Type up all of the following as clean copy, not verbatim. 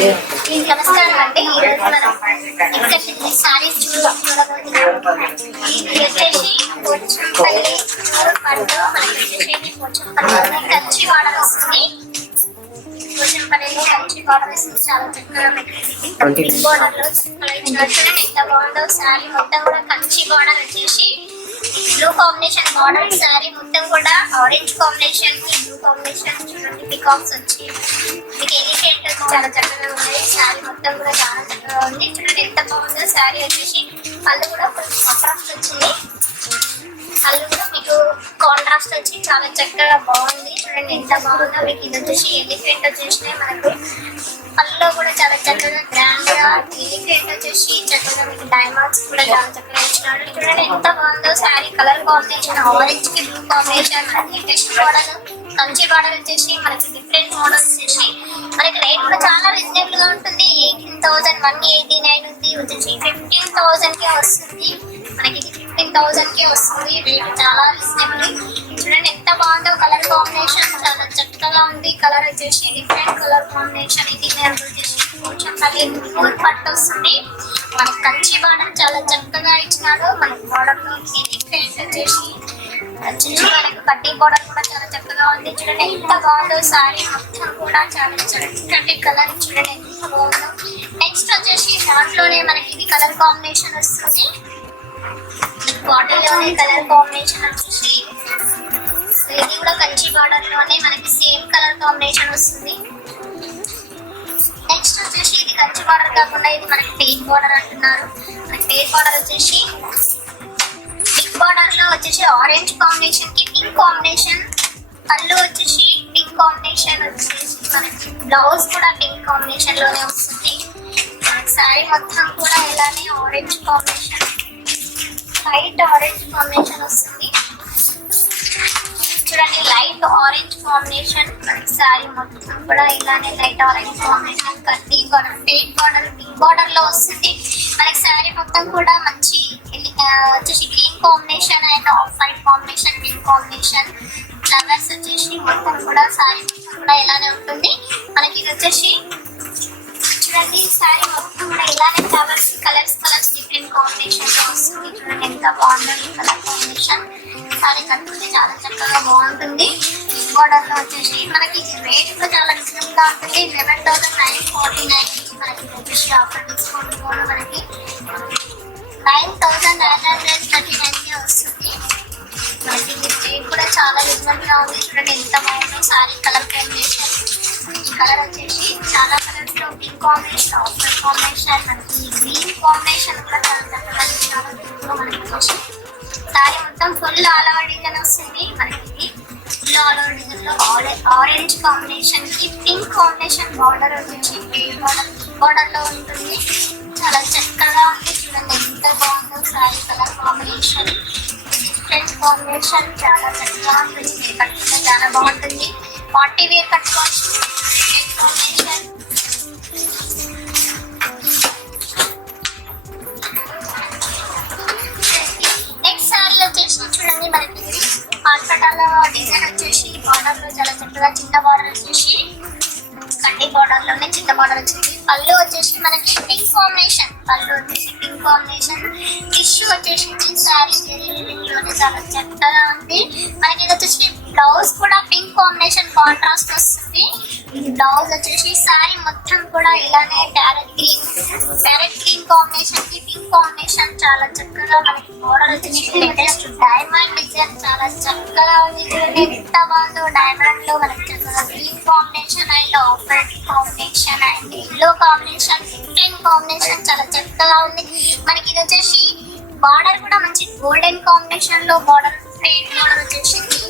నమస్కారం అండి. ఈరోజు మనం ఇక్కడ సారీస్ చూడబోతున్నాం. ఇది వచ్చేసి పోచంపల్లి పట్టు, మనకి పోచంపల్లి కంచి బార్డర్ వస్తుంది. పోచంపల్లిలో కంచి బార్డర్ వస్తుంది. చాలా చక్కగా బార్డర్ లో చక్కగా ఇచ్చినట్టు ఎంత బాగుందో. సారీ మొత్తం కూడా కంచి బార్డర్ వచ్చేసి బ్లూ కాంబినేషన్ బార్డర్. సారీ మొత్తం కూడా ఆరెంజ్ కాంబినేషన్ కి బ్లూ కాంబినేషన్ చూడండి. పికాక్స్ వచ్చి మీకు ఎలిఫెంట్ చాలా చక్కగా ఉన్నాయి. సారీ మొత్తం కూడా చాలా చక్కగా ఉంది. చూడండి ఎంత బాగుందో. సారీ వచ్చేసి పళ్ళు కూడా కొంచెం కాంట్రాస్ట్ వచ్చింది. పళ్ళు కూడా మీకు కాంట్రాస్ట్ వచ్చి చాలా చక్కగా బాగుంది. చూడండి ఎంత బాగుందో. మీకు ఇది వచ్చేసి ఎలిఫెంట్ వచ్చేసి మనకు పళ్ళలో కూడా చాలా చక్కగా గ్రాండ్ గా ఎలిఫెంట్ వచ్చేసి చక్కగా మీకు డైమండ్స్ కూడా చాలా చక్కగా ఇచ్చినాడు. చూడండి ఎంత బాగుందో. సారీ కలర్ కాంబినేషన్ ఆరెంజ్ కి blue combination. Latest model Kanchi border వచ్చేసి మనకి డిఫరెంట్ మోడల్స్ వచ్చేసి మనకి రేట్ కూడా చాలా రీజనబుల్ గా ఉంటుంది. 18,189 ఉంది. వచ్చేసి 15,000 కే వస్తుంది. మనకి 15,000 కే వస్తుంది. రేట్ చాలా రీజనబుల్. చూడండి ఎంత బాగుందో. కలర్ కాంబినేషన్ చాలా చక్కగా ఉంది. కలర్ వచ్చేసి డిఫరెంట్ కలర్ కాంబినేషన్. ఇది వచ్చేసి కొంచెం ఫుల్ పట్టు వస్తుంది. మనకి కంచి బార్డర్ చాలా చక్కగా ఇచ్చినాడు. మనకి బార్డర్ లో డిఫరెంట్ వచ్చేసి మనకు కడ్డీ బార్డర్ కూడా చాలా చక్కగా ఉంది. చూడండి ఎంత బాగుందో. సారీ మొత్తం కూడా చాలా చక్కటి కలర్. చూడండి ఎంత బాగుందో. నెక్స్ట్ వచ్చేసి దాంట్లోనే మనకి ఇది కలర్ కాంబినేషన్ వస్తుంది. బాటిల్లోనే కలర్ కాంబినేషన్ వచ్చేసి ఇది కూడా కంచి బార్డర్ లోనే మనకి సేమ్ కలర్ కాంబినేషన్ వస్తుంది. నెక్స్ట్ వచ్చేసి ఇది కంచి బార్డర్ కాకుండా ఇది మనకి పెయిన్ బార్డర్ అంటున్నారు. మనకి పెయిన్ బార్డర్ వచ్చేసి పింక్ బార్డర్ లో వచ్చేసి ఆరెంజ్ కాంబినేషన్ కి పింక్ కాంబినేషన్. పళ్ళు వచ్చేసి పింక్ కాంబినేషన్ వచ్చేసి మనకి బ్లౌజ్ కూడా పింక్ కాంబినేషన్ లోనే వస్తుంది. మనకి సారీ మొత్తం కూడా ఇలానే orange combination, light orange combination వస్తుంది. చూడండి లైట్ ఆరెంజ్ కాంబినేషన్. మనకి సారీ మొత్తం కూడా ఇలానే లైట్ ఆరెంజ్ కాంబినేషన్. కడ్డీ border pain border pink border లో వస్తుంది. మనకి సారీ మొత్తం కూడా మంచి వచ్చేసి green combination and off white combination, pink combination. Flowers వచ్చేసి మొత్తం కూడా సారీ మొత్తం కూడా ఇలానే ఉంటుంది. మనకి ఇది వచ్చేసి చూడండి సారీ మొత్తం కూడా ఇలానే ఫ్లవర్స్ కలర్స్ డిఫరెంట్ కాంబినేషన్ లో వస్తుంది. చూడండి ఎంత బాగుందో ఈ కలర్ కాంబినేషన్. సారీ కట్టుకుంటే చాలా చక్కగా బాగుంటుంది. పింక్ బార్డర్ లో వచ్చేసి మనకి రేట్ కూడా చాలా రీజనబుల్ గా ఉంటుంది. 11,949 మనకి వచ్చేసి ఆఫర్ డిస్కౌంట్ కూడా మనకి 9,939 కి వస్తుంది. మనకి రేట్ కూడా చాలా రీజనబుల్ గా ఉంది. చూడండి ఎంత బాగుందో. సారీ కలర్ కాంబినేషన్ ఈ కలర్ వచ్చేసి చాలా కలర్స్ లో పింక్ కాంబినేషన్, ఆఫర్ కాంబినేషన్, మనకి గ్రీన్ కాంబినేషన్ కూడా చాలా చక్కగా చాలా మనకి వచ్చేసి సారీ మొత్తం ఫుల్ ఆల్ ఓవర్ డిజైన్ వస్తుంది. మనకి ఫుల్ ఆల్ ఓవర్ డిజైన్ లో ఆరెంజ్ కాంబినేషన్ కి పింక్ కాంబినేషన్ బార్డర్ వచ్చేసి బార్డర్ లో ఉంటుంది. చాలా చక్కగా ఉంది. చూడండి ఎంత బాగుందో. Sorry colour combination different combination చాలా చక్కగా ఉంటుంది. కట్టుకుంటే చాలా బాగుంటుంది. పార్టీ వేర్ కట్టుకోవచ్చు. కాంబినేషన్ నెక్స్ట్ సారీ వచ్చేసి చూడండి మనకి హాస్పిటల్ డిజైన్ వచ్చేసి బార్డర్ లో చాలా చక్కగా చిన్న బార్డర్ వచ్చేసి కడ్డీ బార్డర్ లోనే చిన్న బార్డర్ వచ్చింది. పళ్ళు వచ్చేసి మనకి పింక్ కాంబినేషన్, పళ్ళు వచ్చేసి పింక్ కాంబినేషన్. టిష్యూ వచ్చేసి సారీ లోనే చాలా చక్కగా ఉంది. మనకి ఇది వచ్చేసి బ్లౌజ్ కూడా పింక్ కాంబినేషన్ కాంట్రాస్ట్ వస్తుంది. ఇది బ్లౌజ్ వచ్చేసి సారీ మొత్తం కూడా ఇలానే ప్యారెట్ గ్రీన్ కాంబినేషన్ కి పింక్ కాంబినేషన్ చాలా చక్కగా మనకి బోర్డర్ వచ్చేసి లేటెస్ట్ డైమండ్ డిజైన్ చాలా చక్కగా ఉంది. ఎంత బాగుందో. డైమండ్ లో మనకి చక్కగా green combination and off white combination and yellow combination different combination చాలా చక్కగా ఉంది. మనకి ఇది వచ్చేసి బార్డర్ కూడా మంచి గోల్డెన్ కాంబినేషన్ లో బార్డర్ పెయింట్ బార్డర్ వచ్చేసింది.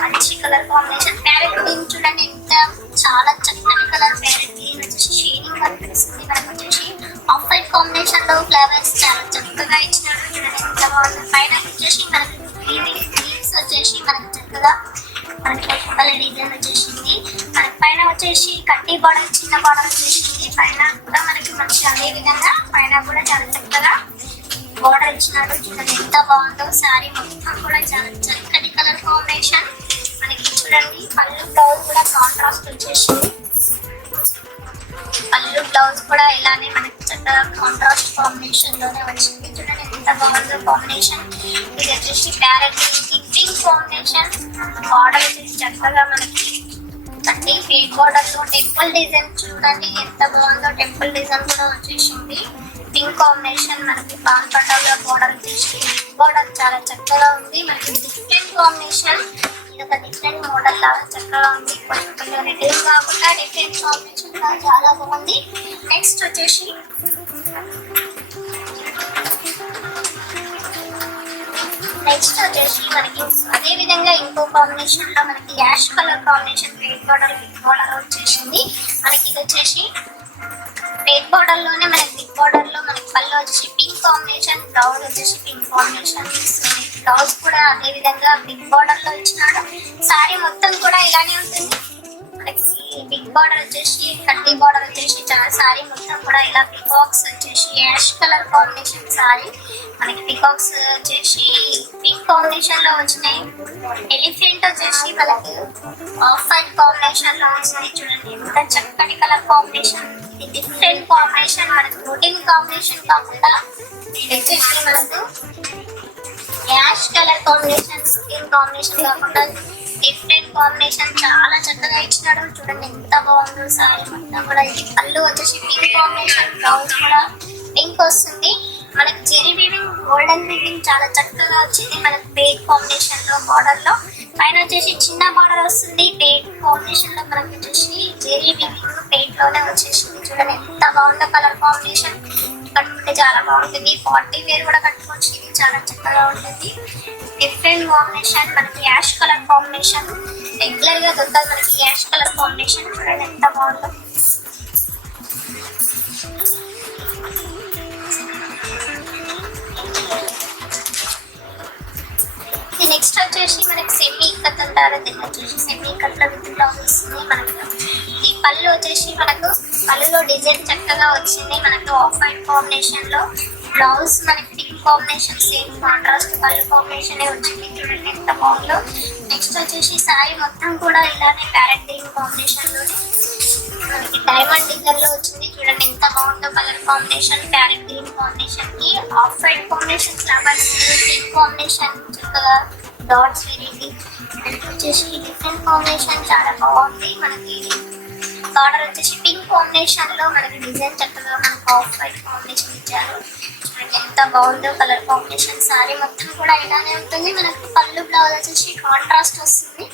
మంచి కలర్ కాంబినేషన్. ప్యారెట్ గ్రీన్ చూడండి ఎంత చాలా చక్కని కలర్. ప్యారెట్ గ్రీన్ వచ్చేసి షేడింగ్ కనిపిస్తుంది. మనకు వచ్చేసి ఆఫ్ వైట్ కాంబినేషన్ లో ఫ్లవర్స్ చాలా చక్కగా ఇచ్చినాడు. చూడండి ఎంత బాగుంది. పైన వచ్చేసి మనకి గ్రీన్స్ వచ్చేసి మనకి చక్కగా మనకి కలర్ డిజైన్ వచ్చేసింది. మనకి పైన వచ్చేసి కడ్డీ బార్డర్ చిన్న బార్డర్ వచ్చేసింది. పైన కూడా మనకి మంచి అదే విధంగా పైన కూడా చాలా చక్కగా బార్డర్ ఇచ్చినాడు. చూడండి ఎంత బాగుందో. సారీ మొత్తం కూడా చాలా చక్కటి కలర్ కాంబినేషన్. మనకి చూడండి పళ్ళు బ్లౌజ్ కూడా కాంట్రాస్ట్ వచ్చేసింది. పళ్ళు బ్లౌజ్ కూడా ఇలానే మనకి చక్కగా కాంట్రాస్ట్ కాంబినేషన్ లోనే వచ్చింది. చూడండి ఎంత బాగుందో కాంబినేషన్. ఇది వచ్చేసి ప్యారెట్ పింక్ కాంబినేషన్. బార్డర్ వచ్చేసి చక్కగా మనకి అంటే ఫేక్ బార్డర్ లో టెంపుల్ డిజైన్ చూడండి ఎంత బాగుందో. టెంపుల్ డిజైన్ కూడా వచ్చేసింది. పింక్ కాంబినేషన్ మనకి పాన్ పట్టాల బార్డర్ వచ్చేసి బార్డర్ చాలా చక్కగా ఉంది. మనకి డిఫరెంట్ కాంబినేషన్. ఇది ఒక డిఫరెంట్ మోడల్ లాగా చక్కగా ఉంది. కొంచెం రెడ్యూస్ కాకుండా డిఫరెంట్ కాంబినేషన్ గా చాలా బాగుంది. నెక్స్ట్ వచ్చేసి మనకి అదే విధంగా ఇంకో కాంబినేషన్ లో మనకి ash colour combination red border big border వచ్చేసింది. మనకి ఇది వచ్చేసి రెడ్ బార్డర్ లోనే మనకి బిగ్ బార్డర్ లో మనకి పళ్ళు వచ్చేసి పింక్ కాంబినేషన్, బ్లౌజ్ వచ్చేసి పింక్ కాంబినేషన్ ఇస్తుంది. బ్లౌజ్ కూడా అదే విధంగా బిగ్ బార్డర్ లో ఇచ్చినాడు. సారీ మొత్తం కూడా ఇలానే ఉంటుంది. మనకి బిగ్ బార్డర్ వచ్చేసి కడ్డీ బార్డర్ వచ్చేసి సారీ మొత్తం కూడా ఇలా పికాక్స్ వచ్చేసి యాష్ కలర్ కాంబినేషన్ సారీ. మనకి పికాక్స్ వచ్చేసి పింక్ కాంబినేషన్ లో వచ్చినాయి. ఎలిఫెంట్ వచ్చేసి మనకి ఆఫ్ వైట్ కాంబినేషన్ లో వచ్చినాయి. చూడండి ఎంత చక్కటి కలర్ కాంబినేషన్. ఇది డిఫరెంట్ కాంబినేషన్. మనకి రొటీన్ కాంబినేషన్ కాకుండా ఇది వచ్చేసి మనకు ash colour combination, skin combination కాకుండా డిఫరెంట్ కాంబినేషన్ చాలా చక్కగా ఇచ్చినాడు. చూడండి ఎంత బాగుందో సారీ మొత్తం కూడా. ఇది పళ్ళు వచ్చేసి పింక్ కాంబినేషన్, బ్లౌజ్ కూడా పింక్ వస్తుంది. మనకి జెరీ వీవింగ్, గోల్డెన్ వీవింగ్ చాలా చక్కగా వచ్చింది. మనకి పేట్ కాంబినేషన్ లో బార్డర్ లో పైన వచ్చేసి చిన్న బార్డర్ వస్తుంది. పేట్ కాంబినేషన్ లో మనకి వచ్చేసి జెరీ వీవింగ్ పేట్ లోనే వచ్చేసింది. చూడండి ఎంత బాగుందో కలర్ కాంబినేషన్. కట్టుకుంటే చాలా బాగుంటుంది. పార్టీ వేర్ కూడా కట్టుకోవచ్చు. ఇది చాలా చక్కగా ఉంటుంది. Different combination. మనకి యాష్ కలర్ కాంబినేషన్ రెగ్యులర్ గా దొరకదు మనకి యాష్ కలర్ కాంబినేషన్. చూడండి ఎంత బాగుందో. నెక్స్ట్ వచ్చేసి మనకి సెమీ కట్ అంటారు. దీన్ని వచ్చేసి సెమీ కట్ లో విత్ బ్లౌజ్ వస్తుంది. మనకు ఈ పళ్ళు వచ్చేసి మనకు పళ్ళులో డిజైన్ చక్కగా వచ్చింది. మనకు ఆఫ్ వైట్ కాంబినేషన్ లో బ్లౌజ్ మనకి పింక్ కాంబినేషన్ సేమ్ కాంట్రాస్ట్ పళ్ళు కాంబినేషన్ వచ్చింది. చూడండి ఎంత బాగుందో. నెక్స్ట్ వచ్చేసి సారీ మొత్తం కూడా ఇలానే ప్యారెట్ గ్రీన్ కాంబినేషన్ లో మనకి డైమండ్ డిజైన్ లో వచ్చింది. చూడండి ఎంత బాగుందో colour combination. Parrot green combination కి ఆఫ్ వైట్ కాంబినేషన్ లాగా పింక్ కాంబినేషన్ చక్కగా డాట్స్ వెరైటీ. నెక్స్ట్ వచ్చేసి డిఫరెంట్ కాంబినేషన్ చాలా బాగుంది. మనకి బార్డర్ వచ్చేసి పింక్ కాంబినేషన్ లో మనకి డిజైన్ చక్కగా మనకు ఆఫ్ వైట్ కాంబినేషన్ ఇచ్చారు. ఎంత బాగుందో కలర్ కాంబినేషన్. సారీ మొత్తం కూడా ఇలానే ఉంటుంది. మనకి పళ్ళు బ్లౌజ్ వచ్చేసి కాంట్రాస్ట్ వస్తుంది.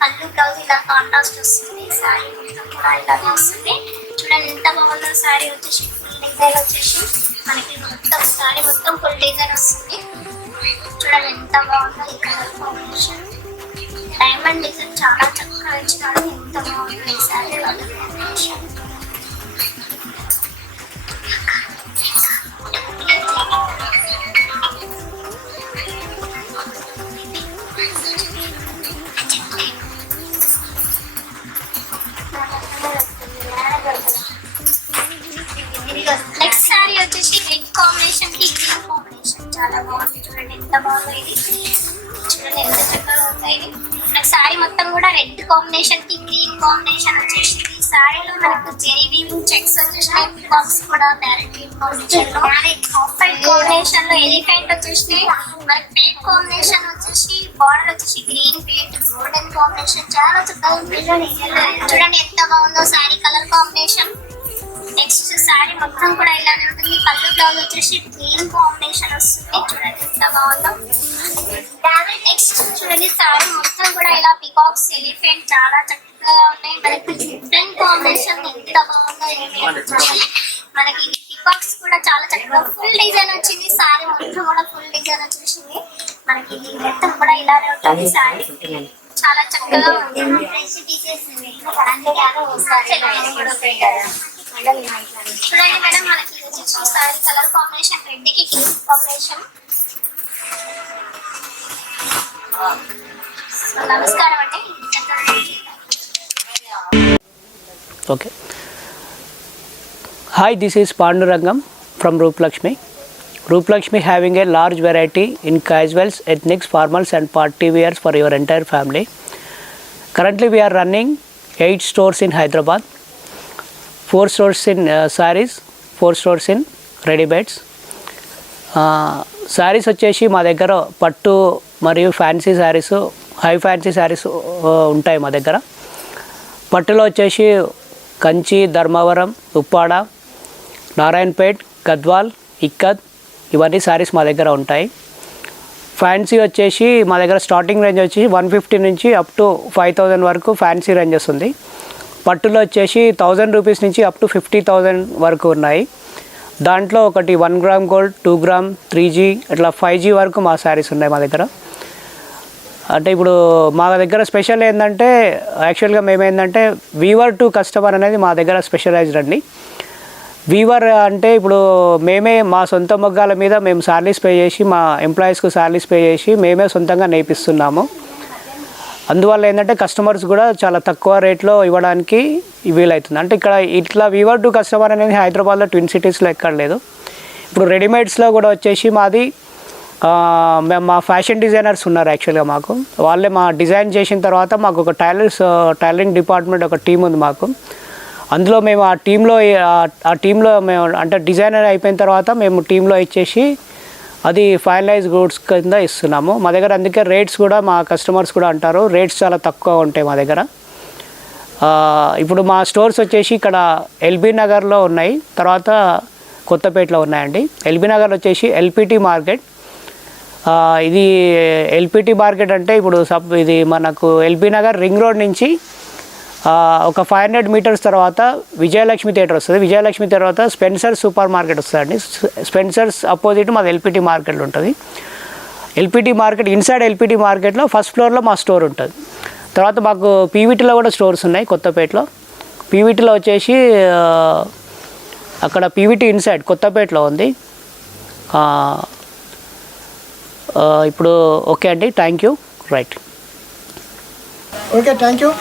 పళ్ళు బ్లౌజ్ ఇలా కాంట్రాస్ట్ వస్తుంది. సారీ మొత్తం కూడా ఇలానే వస్తుంది. చూడండి ఎంత బాగుందో. సారీ వచ్చేసి ఫుల్ డిజైన్ వచ్చేసి మనకి మొత్తం సారీ మొత్తం ఫుల్ డిజైన్ వస్తుంది. చూడండి ఎంత బాగుందో ఈ కలర్ కాంబినేషన్. డైమండ్ డిజైన్ చాలా చక్కగా ఇచ్చినాడు. ఎంత బాగుందో ఈ sorry colour combination. Next sorry వచ్చేసి రెడ్ కాంబినేషన్ కి గ్రీన్ కాంబినేషన్ చాలా బాగుంది. చూడండి ఎంత బాగుందో ఇది. చూడండి ఎంత చక్కగా ఉందో ఇది. మనకి సారీ మొత్తం కూడా రెడ్ కాంబినేషన్ కి గ్రీన్ కాంబినేషన్ వచ్చేసి ఈ సారీలో మనకు జెరీ వీవింగ్ చెక్స్ వచ్చేసినాయి. పికాక్స్ కూడా ప్యారెట్ గ్రీన్ కాంబినేషన్ లో ఆఫ్ వైట్ కాంబినేషన్ లో ఎలిఫెంట్ వచ్చేసినాయి. మనకి పేట్ కాంబినేషన్ వచ్చేసి బార్డర్ వచ్చేసి గ్రీన్ పేట్ గోల్డెన్ కాంబినేషన్ చాలా చక్కగా ఉంది. చూడండి ఎంత బాగుందో sorry colour combination. Next sorry మొత్తం కూడా ఇలానే ఉంటుంది. పళ్ళు బ్లౌజ్ వచ్చేసి గ్రీన్ కాంబినేషన్ వస్తుంది. చూడండి ఎంత బాగుందో. నెక్స్ట్ చూడండి సారీ మొత్తం కూడా ఇలా పికాక్స్ ఎలిఫెంట్ చాలా చక్కగా ఉన్నాయి. మనకి డిఫరెంట్ కాంబినేషన్ ఎంత బాగుందో మనకి పికాక్స్ కూడా చాలా చక్కగా ఫుల్ డిజైన్ వచ్చింది. సారీ మొత్తం కూడా ఫుల్ డిజైన్ వచ్చేసింది. మనకి మొత్తం కూడా ఇలానే ఉంటుంది. సారీ చాలా చక్కగా ఉంది. చూడండి మేడం మనకి వచ్చేసి సారీ కలర్ కాంబినేషన్ రెడ్ కి గ్రీన్ కాంబినేషన్. నమస్కారం అండి. Okay. Hi, this is Pandurangam from Rooplakshmi. Rooplakshmi having a large variety in casuals, ethnics, formals and party wears for your entire family. Currently we are running 8 stores in Hyderabad. 4 stores in sarees, 4 stores in readymades. Saris వచ్చేసి మా దగ్గర పట్టు మరియు fancy saris, high fancy saris ఉంటాయి మా దగ్గర. పట్టులో వచ్చేసి కంచి, ధర్మవరం, ఉప్పాడ, నారాయణపేట్, గద్వాల్, ఇక్కత్ ఇవన్నీ శారీస్ మా దగ్గర ఉంటాయి. ఫ్యాన్సీ వచ్చేసి మా దగ్గర స్టార్టింగ్ రేంజ్ వచ్చి 150 నుంచి అప్ టు 5000 వరకు ఫ్యాన్సీ రేంజెస్ ఉంది. పట్టులో వచ్చేసి 1000 రూపీస్ నుంచి అప్ టు 50,000 వరకు ఉన్నాయి. దాంట్లో ఒకటి 1 గ్రామ్ గోల్డ్, 2 గ్రామ్, 3G అట్లా 5G వరకు మా శారీస్ ఉన్నాయి మా దగ్గర. అంటే ఇప్పుడు మా దగ్గర స్పెషల్ ఏంటంటే యాక్చువల్గా మేమేంటంటే వీవర్ టు కస్టమర్ అనేది మా దగ్గర స్పెషలైజ్డ్ అండి. వీవర్ అంటే ఇప్పుడు మేమే మా సొంత మొగ్గాల మీద మేము శాలరీస్ పే చేసి, మా ఎంప్లాయీస్కు శాలరీస్ పే చేసి మేమే సొంతంగా నేర్పిస్తున్నాము. అందువల్ల ఏంటంటే కస్టమర్స్ కూడా చాలా తక్కువ రేట్లో ఇవ్వడానికి వీలవుతుంది. అంటే ఇక్కడ ఇట్లా వీవర్ టు కస్టమర్ అనేది హైదరాబాద్లో ట్విన్ సిటీస్లో ఎక్కడ లేదు. ఇప్పుడు రెడీమేడ్స్లో కూడా వచ్చేసి మాది మేము మా ఫ్యాషన్ డిజైనర్స్ ఉన్నారు యాక్చువల్గా మాకు. వాళ్ళే మా డిజైన్ చేసిన తర్వాత మాకు ఒక టైలరింగ్ డిపార్ట్మెంట్ ఒక టీం ఉంది మాకు. అందులో మేము ఆ టీంలో మేము అంటే డిజైనర్ అయిపోయిన తర్వాత మేము టీంలో ఇచ్చేసి అది ఫైనలైజ్ గూడ్స్ కింద ఇస్తున్నాము మా దగ్గర. అందుకే రేట్స్ కూడా మా కస్టమర్స్ కూడా అంటారు రేట్స్ చాలా తక్కువ ఉంటాయి మా దగ్గర. ఇప్పుడు మా స్టోర్స్ వచ్చేసి ఇక్కడ ఎల్బీ నగర్లో ఉన్నాయి, తర్వాత కొత్తపేటలో ఉన్నాయండి. ఎల్బీ నగర్ వచ్చేసి ఎల్పిటి మార్కెట్. ఇది ఎల్పిటి మార్కెట్ అంటే ఇప్పుడు ఇది మనకు ఎల్బీ నగర్ రింగ్ రోడ్ నుంచి ఒక 500 మీటర్స్ తర్వాత విజయలక్ష్మి థియేటర్ వస్తుంది. విజయలక్ష్మి తర్వాత స్పెన్సర్స్ సూపర్ మార్కెట్ వస్తుందండి. స్పెన్సర్స్ అపోజిట్ మాది ఎల్పిటి మార్కెట్లో ఉంటుంది. ఎల్పిటి మార్కెట్ ఇన్సైడ్ ఎల్పిటి మార్కెట్లో ఫస్ట్ ఫ్లోర్లో మా స్టోర్ ఉంటుంది. తర్వాత మాకు పీవీటీలో కూడా స్టోర్స్ ఉన్నాయి కొత్తపేటలో. పీవీటీలో వచ్చేసి అక్కడ పీవీటీ ఇన్సైడ్ కొత్తపేటలో ఉంది. ఇప్పుడు ఓకే అండి, thank you. Right, okay, thank you.